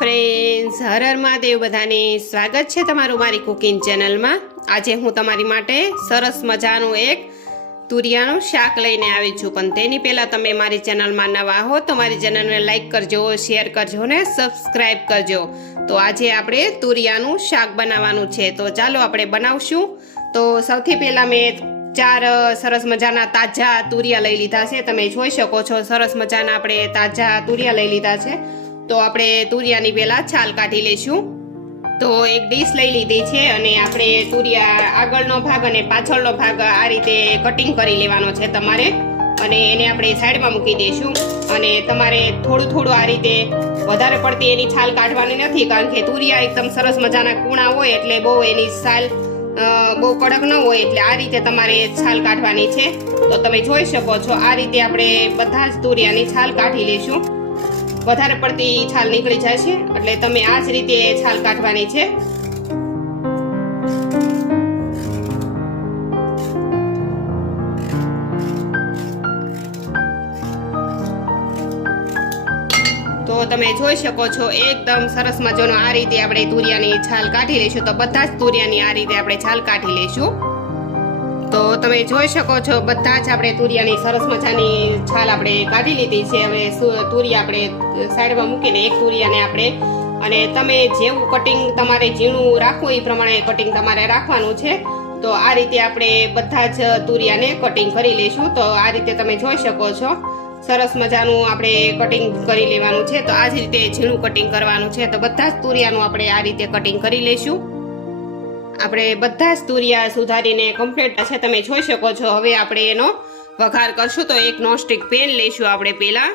Friends Har Har Mahadev, બધાને સ્વાગત છે તમારું મારી કુકિંગ ચેનલમાં આજે હું તમારી માટે સરસ મજાનું એક તુરિયાનું શાક લઈને આવી છું. પણ તેની પહેલાં તમે મારી ચેનલમાં નવા હો તો મારી ચેનલને લાઈક કરજો શેર કરજો ને સબસ્ક્રાઈબ કરજો. તો આજે આપણે તુરિયાનું શાક બનાવવાનું છે. તો ચાલો આપણે બનાવશું. તો સૌથી પહેલાં મેં ચાર સરસ મજાના તાજા તુરિયા લઈ લીધા છે. તમે જોઈ શકો છો સરસ મજાના આપણે તાજા તુરિયા લઈ લીધા છે. તો આપણે તુરિયાની પહેલાં છાલ કાઢી લઈશું. તો એક ડીશ લઈ લીધી છે અને આપણે તુરિયા આગળનો ભાગ અને પાછળનો ભાગ આ રીતે કટિંગ કરી લેવાનો છે તમારે. અને એને આપણે સાઈડમાં મૂકી દઈશું. અને તમારે થોડું થોડું આ રીતે વધારે પડતી એની છાલ કાઢવાની નથી, કારણ કે તુરિયા એકદમ સરસ મજાના કૂણા હોય એટલે બહુ એની છાલ બહુ કડક ન હોય એટલે આ રીતે તમારે છાલ કાઢવાની છે. તો તમે જોઈ શકો છો, આ રીતે આપણે બધા જ તુરિયાની છાલ કાઢી લઈશું. વધારે પડતી છાલ નીકળી જાય છે. એટલે તમે આ જ રીતે છાલ કાઢવાની છે. તો તમે જોઈ શકો છો, એકદમ સરસ મજાનો આ રીતે આપણે તુરિયાની છાલ કાઢી લઈશું. તો બધા જ તુરિયાની આ રીતે આપણે છાલ કાઢી લઈશું. તો તમે જોઈ શકો છો, બધા જ આપણે તુરિયાની સરસ મજાની છાલ આપણે કાઢી લીધી છે. હવે તુરિયા આપણે સાઈડમાં મૂકીને એક તુરિયાને આપણે, અને તમે જેવું કટિંગ તમારે ઝીણું રાખવું એ પ્રમાણે કટિંગ તમારે રાખવાનું છે. તો આ રીતે આપણે બધા જ તુરિયાને કટિંગ કરી લઈશું. તો આ રીતે તમે જોઈ શકો છો, સરસ મજાનું આપણે કટિંગ કરી લેવાનું છે. તો આ જ રીતે ઝીણું કટિંગ કરવાનું છે. તો બધા જ તુરિયાનું આપણે આ રીતે કટિંગ કરી લઈશું. આપણે બધા જ તુરિયા સુધારીને કમ્પ્લીટ છે, તમે જોઈ શકો છો. હવે આપણે એનો વઘાર કરશું તો એક નોનસ્ટિક પેન લઈશું આપણે પહેલાં.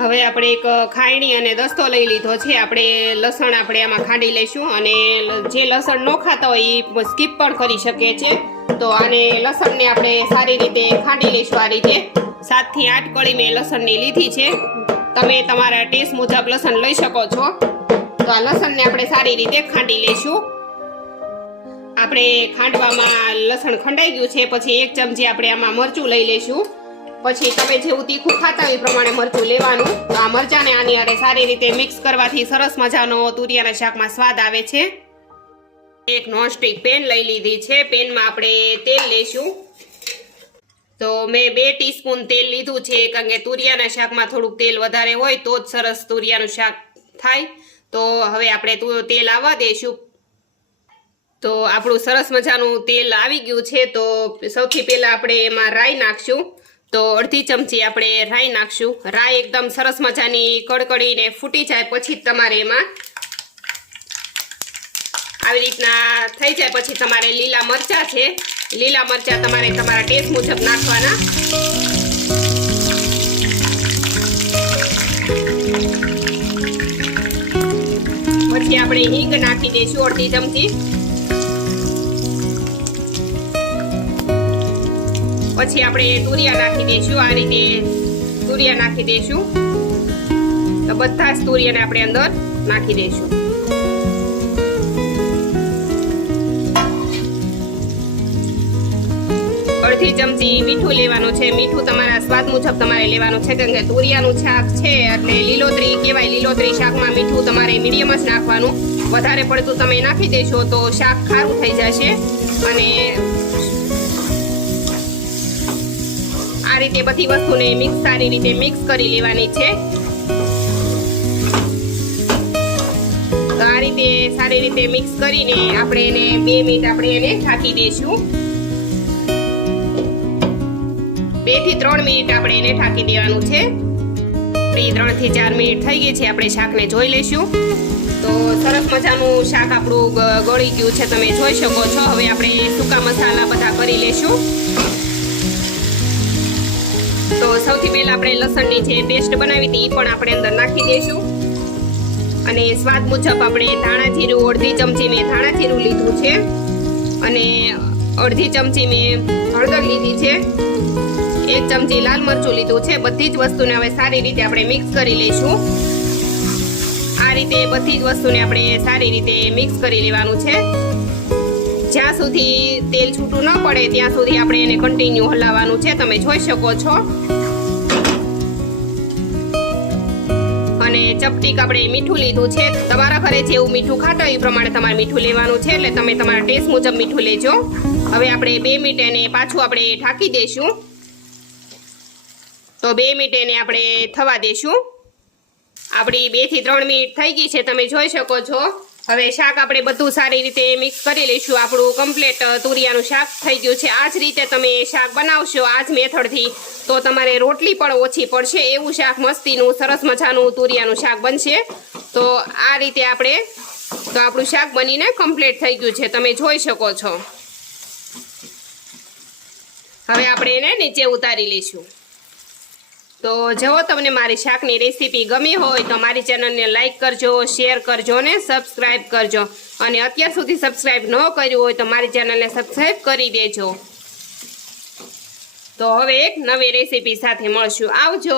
હવે આપણે એક ખાયણી અને દસ્તો લઈ લીધો છે. આપણે લસણ આપણે આમાં ખાંડી લઈશું અને જે લસણ ન ખાતા હોય એ સ્કીપ પણ કરી શકે છે તો આને લસણને આપણે સારી રીતે ખાંડી લઈશું આ રીતે. સાતથી આઠ કળી મેં લસણની લીધી છે. તમે તમારા ટેસ્ટ મુજબ લસણ લઈ શકો છો. તો આ લસણને આપણે સારી રીતે ખાંડી લઈશું. આપણે ખાંડવામાં લસણ ખંડાઈ ગયું છે, પછી એક ચમચી આપણે આમાં મરચું લઈ લઈશું. પછી તમે જેવું તીખું ખાતા એ પ્રમાણે મરચું લેવાનું. તો આ મરચાંને આની અરે સારી રીતે મિક્સ કરવાથી સરસ મજાનો તુરિયાના શાકમાં સ્વાદ આવે છે. એક નોનસ્ટિક પેન લઈ લીધી છે, પેનમાં આપણે તેલ લઈશું. તો મેં બે ટીસ્પૂન તેલ લીધું છે, કારણ કે તુરિયાના શાકમાં થોડુંક તેલ વધારે હોય તો જ સરસ તુરિયાનું શાક થાય. તો હવે આપણે તેલ આવવા દઈશું તો આપણું સરસ મજાનું તેલ આવી ગયું છે, તો સૌથી પહેલાં આપણે એમાં રાઈ નાખશું. તો અડધી ચમચી આપણે રાઈ નાખશું. રાઈ એકદમ સરસ મજાની કડકડીને ફૂટી જાય પછી તમારે એમાં આવી રીતના થઈ જાય પછી તમારે લીલા મરચાં છે, લીલા મરચાં તમારે તમારા ટેસ્ટ મુજબ નાખવાના. પછી આપણે હિંગ નાખી દઈશું અડધી ચમચી. પછી આપણે તુરિયા નાખી દઈશું આ રીતે તુરિયા નાખી દઈશું તો બધા જ તુરિયાને આપણે અંદર નાખી દઈશું અડધી ચમચી મીઠું લેવાનું છે. મીઠું તમારા સ્વાદ મુજબ તમારે લેવાનું છે કારણ કે તુરિયાનું શાક છે એટલે લીલોતરી કહેવાય. લીલોતરી શાકમાં મીઠું તમારે મીડિયમ જ નાખવાનું. વધારે પડતું તમે નાખી દેશો તો શાક ખારું થઈ જશે અને આ રીતે બધી વસ્તુને મિક્સ સારી રીતે મિક્સ કરી લેવાની છે. તો આ રીતે સારી રીતે મિક્સ કરીને આપણે એને બે મિનિટ આપણે એને ઢાંકી દઈશું. બેથી ત્રણ મિનિટ આપણે એને ઢાંકી દેવાનું છે. ત્રણથી ચાર મિનિટ થઈ ગઈ છે, આપણે શાકને જોઈ લઈશું. તો સરસ મજાનું શાક આપણું ગળી ગયું છે, તમે જોઈ શકો છો. હવે આપણે સૂકા મસાલા બધા કરી લઈશું. સૌથી પહેલા આપણે લસણની જે પેસ્ટ બનાવી હતી એ પણ આપણે અંદર નાખી દઈશું. અને સ્વાદ મુજબ આપણે ધાણા જીરું અડધી ચમચી મેં ધાણા જીરું લીધું છે. અને અડધી ચમચી મેં હળદર લીધી છે. એક ચમચી લાલ મરચું લીધું છે. બધી જ વસ્તુને હવે સારી રીતે આપણે મિક્સ કરી લઈશું. આ રીતે બધી જ વસ્તુને આપણે સારી રીતે મિક્સ કરી લેવાનું છે. જ્યાં સુધી તેલ છૂટું ન પડે, ત્યાં સુધી આપણે એને કન્ટિન્યુ હલાવવાનું છે. તમે જોઈ શકો છો. અને ચપટીક આપણે મીઠું લીધું છે. તમારા ઘરે જેવું મીઠું ખાતા એ પ્રમાણે તમારે મીઠું લેવાનું છે, એટલે તમે તમારા ટેસ્ટ મુજબ મીઠું લેજો. હવે આપણે બે મિનિટ એને પાછું આપણે ઢાંકી દઈશું. તો બે મિનિટ એને આપણે થવા દઈશું. આપણી બેથી ત્રણ મિનિટ થઈ ગઈ છે, તમે જોઈ શકો છો. હવે શાક આપણે બધું સારી રીતે મિક્સ કરી લઈશું. આપણું કમ્પ્લીટ તુરિયાનું શાક થઈ ગયું છે. આ જ રીતે તમે શાક બનાવશો આ જ મેથડથી, તો તમારે રોટલી પણ ઓછી પડશે. એવું શાક મસ્તીનું, સરસ મજાનું તુરિયાનું શાક બનશે. તો આ રીતે આપણે, તો આપણું શાક બનીને કમ્પ્લીટ થઈ ગયું છે. તમે જોઈ શકો છો. હવે આપણે એને નીચે ઉતારી લઈશું. તો જો તમને મારી શાકની રેસીપી ગમી હોય તો મારી ચેનલને લાઇક કરજો, શેર કરજો ને સબસ્ક્રાઈબ કરજો. અને અત્યાર સુધી સબસ્ક્રાઈબ ન કર્યું હોય તો મારી ચેનલને સબસ્ક્રાઈબ કરી દેજો. તો હવે એક નવી રેસીપી સાથે મળશું. આવજો.